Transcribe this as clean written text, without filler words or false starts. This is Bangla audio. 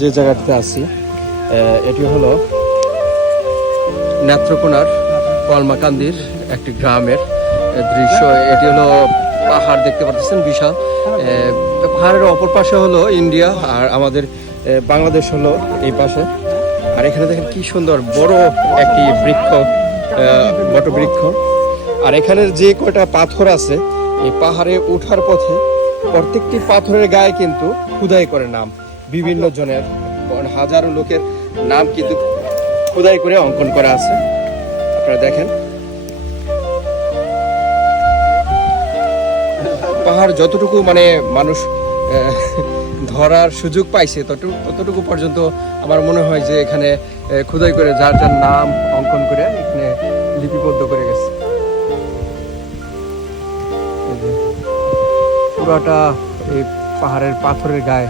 যে জায়গাটিতে আছি এটি হলো নেত্রকোনার কলমাকান্দির একটি গ্রামের দৃশ্য। এটি হলো পাহাড় দেখতে পাচ্ছেন বিশাল। পাহাড়ের অপর পাশে হলো ইন্ডিয়া আর আমাদের বাংলাদেশ হলো এই পাশে। আর এখানে দেখেন কি সুন্দর বড় একটি বৃক্ষ, বটবৃক্ষ। আর এখানের যে কয়টা পাথর আছে এই পাহাড়ে ওঠার পথে প্রত্যেকটি পাথরের গায়ে কিন্তু খোদাই করে নাম, বিভিন্ন জনের হাজারো লোকের নাম কিন্তু খোদাই করে অঙ্কন করা আছে। আপনারা দেখেন পাহাড় যতটুকু মানে মানুষ ধরার সুযোগ পাইছে ততটুকু পর্যন্ত আমার মনে হয় যে এখানে খোদাই করে যার যার নাম অঙ্কন করে এখানে লিপিবদ্ধ করে গেছে। পুরাটা এই পাহাড়ের পাথরের গায়ে